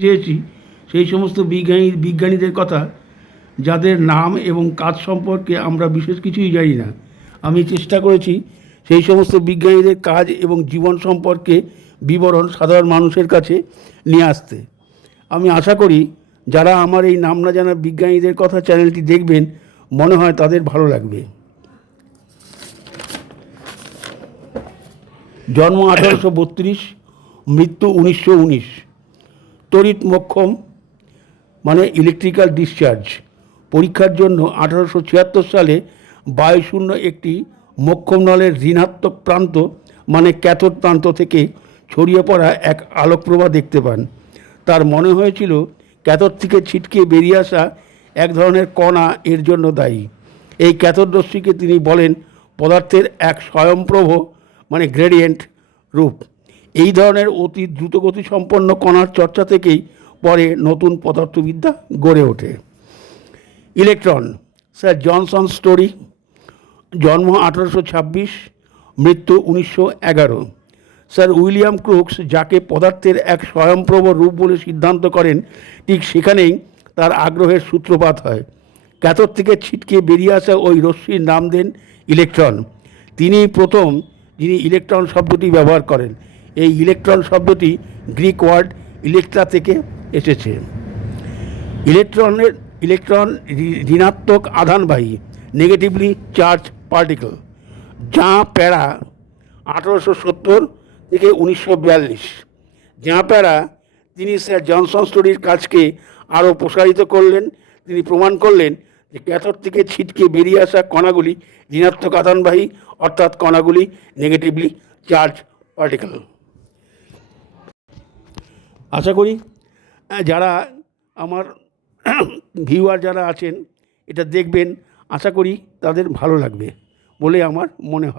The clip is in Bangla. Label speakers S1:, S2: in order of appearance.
S1: চেয়েছি সেই সমস্ত বিজ্ঞানী বিজ্ঞানীদের কথা, যাদের নাম এবং কাজ সম্পর্কে আমরা বিশেষ কিছুই জানি না। আমি চেষ্টা করেছি সেই সমস্ত বিজ্ঞানীদের কাজ এবং জীবন সম্পর্কে বিবরণ সাধারণ মানুষের কাছে নিয়ে আসতে। আমি আশা করি যারা আমার এই নাম না জানা বিজ্ঞানীদের কথা চ্যানেলটি দেখবেন, মনে হয় তাদের ভালো লাগবে। জন্ম আঠারোশো বত্রিশ, মৃত্যু উনিশশো উনিশ। তড়িৎ মক্ষম মানে ইলেকট্রিক্যাল ডিসচার্জ পরীক্ষার জন্য আঠারোশো ছিয়াত্তর সালে বায়ুশূন্য একটি মক্ষম নলের ঋণাত্মক প্রান্ত মানে ক্যাথোড প্রান্ত থেকে ছড়িয়ে পড়া এক আলোকপ্রভা দেখতে পান। তার মনে হয়েছিল ক্যাথোড থেকে ছিটকে বেরিয়ে আসা এক ধরনের কণা এর জন্য দায়ী। এই ক্যাথোড রশ্মিকে তিনি বলেন পদার্থের এক স্বয়ংপ্রভ মানে গ্রেডিয়েন্ট রূপ। এই ধরনের অতি দ্রুতগতি সম্পন্ন কণার চর্চা থেকেই পরে নতুন পদার্থবিদ্যা গড়ে ওঠে। ইলেকট্রন, স্যার জনসন স্টোরি, জন্ম আঠারোশো ছাব্বিশ, মৃত্যু উনিশশো এগারো। স্যার উইলিয়াম ক্রুকস যাকে পদার্থের এক স্বয়ংপ্রভ রূপ বলে সিদ্ধান্ত করেন, ঠিক সেখানেই তার আগ্রহের সূত্রপাত হয়। ক্যাথর থেকে ছিটকে বেরিয়ে আসা ওই রশ্মির নাম দেন ইলেকট্রন। তিনিই প্রথম যিনি ইলেকট্রন শব্দটি ব্যবহার করেন। এই ইলেকট্রন শব্দটি গ্রিক ওয়ার্ড ইলেকট্রা থেকে এসেছে। ইলেকট্রনের, ইলেকট্রন ঋণাত্মক আধানবাহী নেগেটিভলি চার্জ পার্টিকেল যা প্যারা আঠারোশো সত্তর থেকে উনিশশো বিয়াল্লিশ। যা প্যারা তিনি স্যার জনসন স্টোরির কাজকে আরও প্রসারিত করলেন। তিনি প্রমাণ করলেন যে ক্যাথর থেকে ছিটকে বেরিয়ে আসা কণাগুলি ঋণাত্মক আধানবাহী, অর্থাৎ কণাগুলি নেগেটিভলি চার্জ পার্টিকেল আশা করি যারা আমার ভিউয়ার যারা আছেন, এটা দেখবেন, আশা করি তাদের ভালো লাগবে বলে আমার মনে হয়।